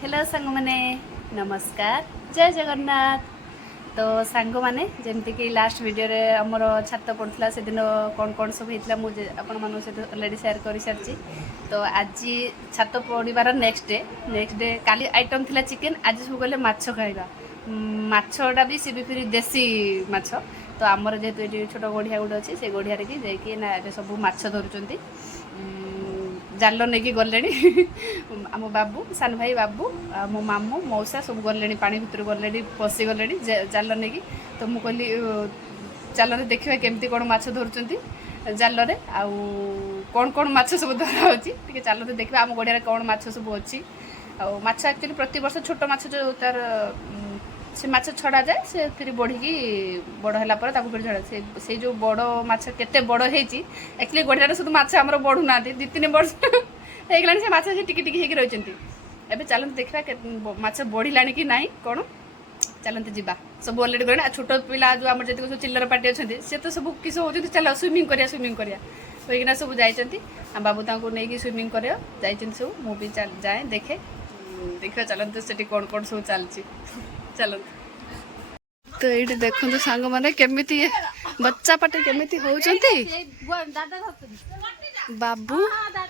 Hello सांग माने नमस्कार जय जगन्नाथ। तो सांग माने जमती कि लास्ट वीडियो रे हमर छात पड़ता से दिन कौन कौन सब होता मुझे आपण मान सहित अलरेडी शेयर कर सारी। तो आज छात पड़ार नेक्स्ट डे काली आइटम थिला चिकेन, आज सब गले माछ खाइबा। माछटा भी सी भी फिर देसी माछ। तो आमर जेहेतु ये छोट गढ़िया गोटे अच्छे से गढ़िया की जाकि ना सब माछ धरुंच जाल नहीं गले आम बाबू सान भाई बाबू मो मामू मौसा सब गले पानी भितर गले पशि गले जाल नहीं। तो मुझे कहली चल देखा केमती कौन माछ धरुंच जाल आउ कौन कौन माछ सब धरा टी चल देखा आम गढ़िया कौन माछ सब अच्छी। माछ एक्चुअली प्रति वर्ष छोट माछ जो तार से माछ छड़ा जाए से फिर बढ़ी बड़ है फिर छड़ा से जो बड़ माछ केते बड़ होती एक्चुअली गढ़िया शुद्ध माछ आम बढ़ुना 2-3 वर्ष होगा से माछ से टिकी टिकी रही। एबे चलते देखा माछ बढ़िला कि ना कौन चलते जावा सब अलरेडी गले छोट पिला जो आम जी सब चिल्लर पार्टी अच्छा सी तो सब किस हो चल स्विमिंग करिया होना सब जाइए बाबू ताको नहीं स्विमिंग कर सब मुझे जाए देखे देखा चलते से कौन कौन सब चलती चल। तो ये देखो सांग मैंने केमिति बच्चा पाटे केमिति होउचंती बाबू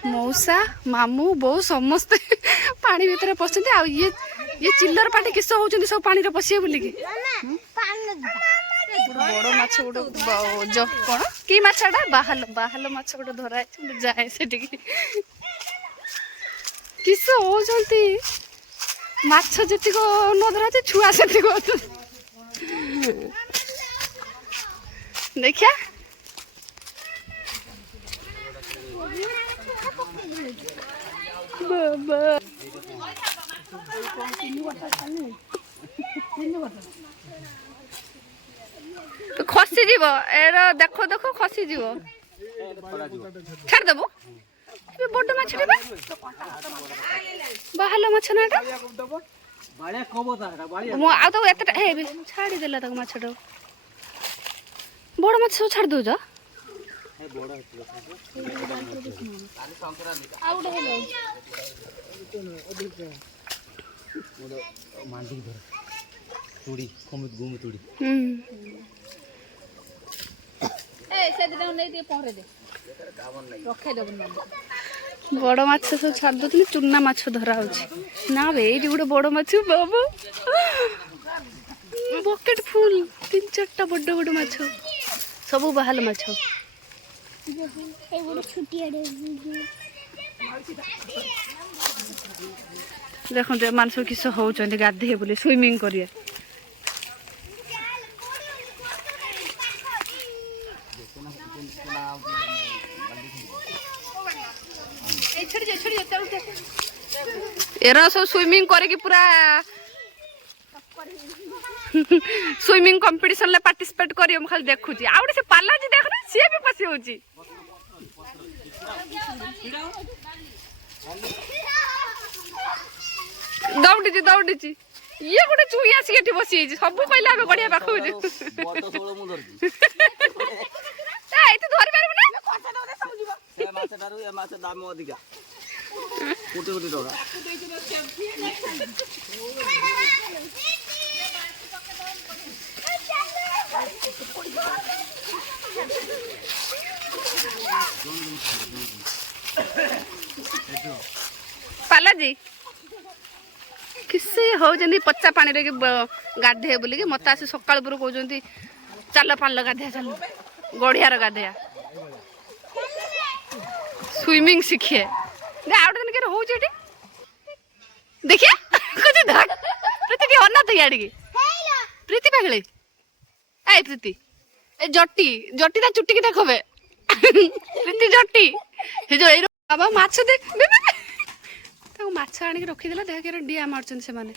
मौसा मामू बो समस्ते पानी भीतर पसंद आ ये चिल्लर पाटे किस होउचंती सब पानी रे पसिए बोली की बड़ माछ गोटे जो कौन कि माछटा बाहाल बाहाल माछ गोटे धरा जाए से किस होउचंती माछ जेतिक न धरा छुआ से देखिया बाबा तो खसी जीव एर देखो देखो खसी जीव छाड़ देबो बड़ माछ बाहाल माछ ना आ तो एत छाड़ी देला तक माछटा बड़ माछ सब छाड़ दौच बड़ माछ सब छाड़ दे चूना माछ धरा ना बे ये गोटे बड़ माछ बाबा बकेट फुल 3-4टा बड़ बड़ माछ सब बाहाल माछ देखते मान सब किस होती गाधे बोले स्विमिंग करिए एरा सब स्विमिंग करे पूरा स्विमिंग कंपटीशन ले पार्टिसिपेट करियो हम खाली देखुची आउडे से पाला जी देख रे सी भी पसी होची दौड़ी ये गोटे चुई आसी एठी बसी सब कहला आबे गड़िया पाखु जे बड सोलो मु धरती ए तू धरि पारबो ना खर्चा दे सब जीव ए माछ दारू ए माछ दाम अधिका कोटी कोटी टका पाला जी किसी हो पचा पानी रे गाधे बोलिकी मत आसी सकाल पूर्व कहते चल पान गाधे चल गढ़ियार गाधे स्विमिंग शिखे आउट दिन के हो देखिए कुछ धक प्रीति के अना तो याड़ी प्रीति पागले ए प्रीति ए जटी जटी ता चुट्टी के देखबे प्रीति जटी हे जो ए बाबा माछ देख ताको माछ आनी के रखी देला देख के डिया मारचन से माने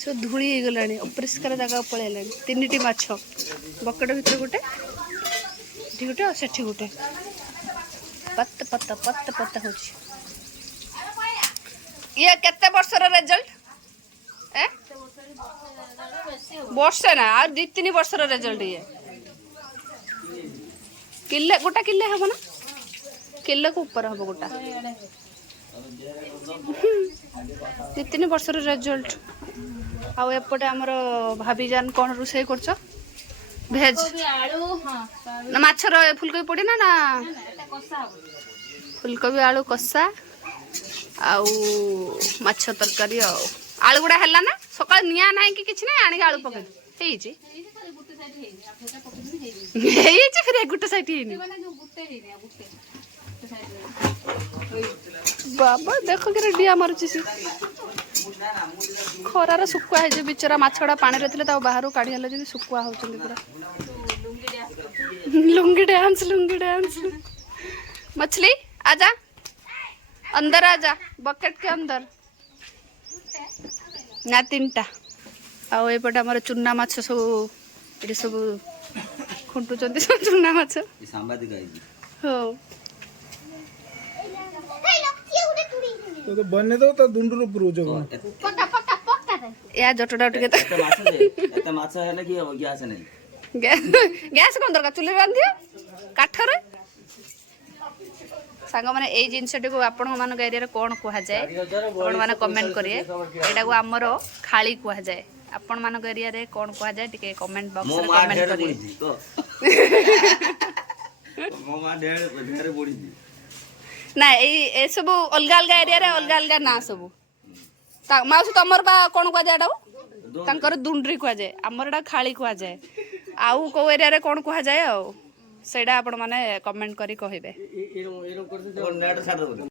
सो धूली हो गलानी अपरिष्कार जगह पळेलानी 3टी माछ बकेट भीतर गोटे एठी गोटे और सेठी गोटे पत्त पत्त पत्त पत्त होची ये केते वर्षर रिजल्ट ए वर्ष ना आ 2-3 वर्षर रिजल्ट ये किले गोटा किले हबो ना किलो को ऊपर हम गोटा 2-3 वर्षर रिजल्ट आउ एपटे आमर भाभी जान कौन रोषे कर भेज ना माछर फुलकोबी पड़ी ना ना फुलकोबी आलू कषा आउ माछ तरकारी आलू गुड़ा है ना सकाल निया ना कि किसी ना आने आलू पकड़ फिर गोटे साइड बाबा देख कि डिया मारुची सी खरार सुकुआ है बिचरा माछड़ा पानी रे बाहर काढ़ी हल जी सुकुआ होचंदी पूरा लुंगी डांस मछली आजा अंदर आजा बकेट के अंदर ना 3टा आउ एपटे आम चुना माछ सब ये सब खुंटुचंती सब चुना माछ हो तो बने दो तो दुंडुर पुरो जगो या जटडा टिके एते माछ हेले की हो गैस नहीं गैस कोन दरकार चुले रांधियो काठरे सांग माने ए जिंसटी को आपण मान एरिया रे कोन कुहा जाय आपण माने कमेंट करिए एटा को हमर खाली कुहा जाय आपण मान एरिया रे कोन कुहा जाय टिके कमेंट बॉक्स रे कमेंट करिए मो मा ढेर बुड़ी दी ना ए सब अलग अलग एरिया रे अलग अलग ना सब माउसी तमर बा कोन कुहा जाय एटा तांकर दुंडरी कुहा जाय हमर एटा खाली कुहा जाय आउ को एरिया रे कोन कुहा जाय सेटा आपण माने कमेंट करी कहिबे नेट छाड़ दो